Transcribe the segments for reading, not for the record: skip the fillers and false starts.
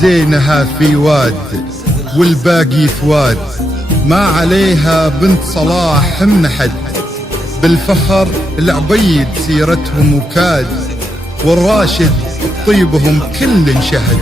زينها في واد والباقي ثواد، ما عليها بنت صلاح منحد، بالفخر العبيد سيرتهم وكاد، والراشد طيبهم كل شهد.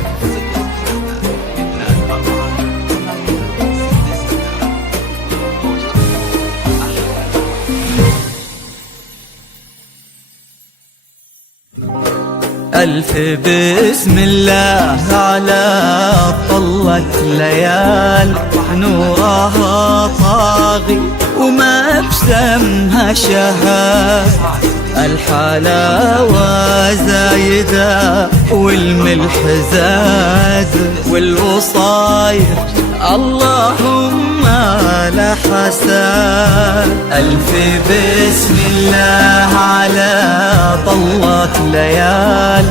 ألف بسم الله على طلة ليال، نورها طاغي وما بسمها شهاد، الحلاوة زايدة والملح زاد، والوصاير اللهم لا حساد. ألف بسم الله على طلة ليال،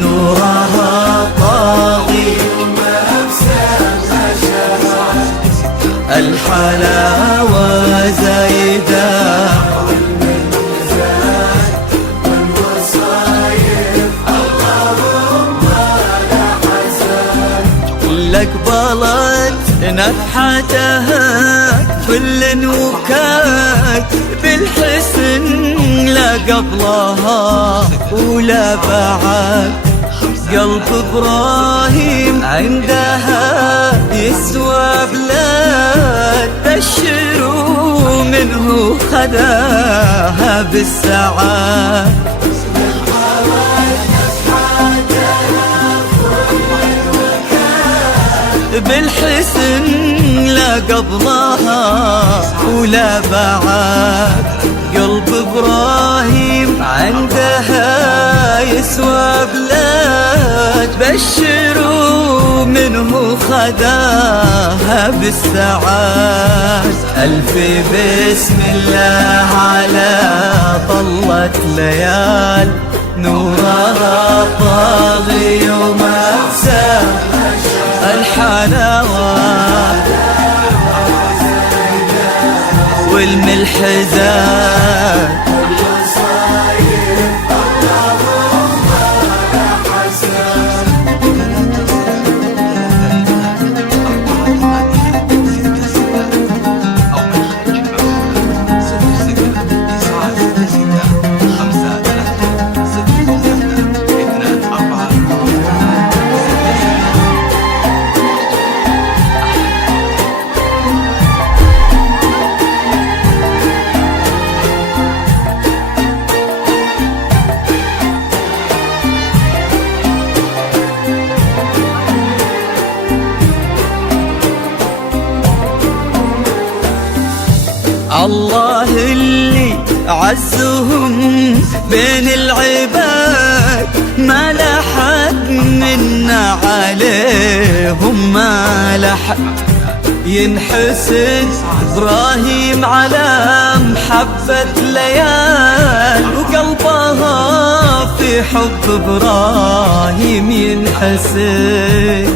نورها طاغي وما بسمها شهاد، الحلاوة زايدة والملح زاد، والوصاير اللهم لا حساد. لك بلد نفحتها كل وكاك، بالحسن لا قبلها ولا بعد، قلب إبراهيم عندها يسوى بلاد، بشروا منه خذاها بالسعاد. بالحسن لا قبلها ولا بعد، قلب إبراهيم عندها يسوى بلاد، بشروا منه خذاها بالسعاد. ألف بسم الله على طلة ليال، نورها طاغي وما بسمها الحلاوة والملح زاد، اللهم لا حساد. الله اللي عزهم بين العباد، ما لحد منا عليهم ما لحد، ينحسد إبراهيم على محبة ليال، وقلبها في حب إبراهيم ينحسد.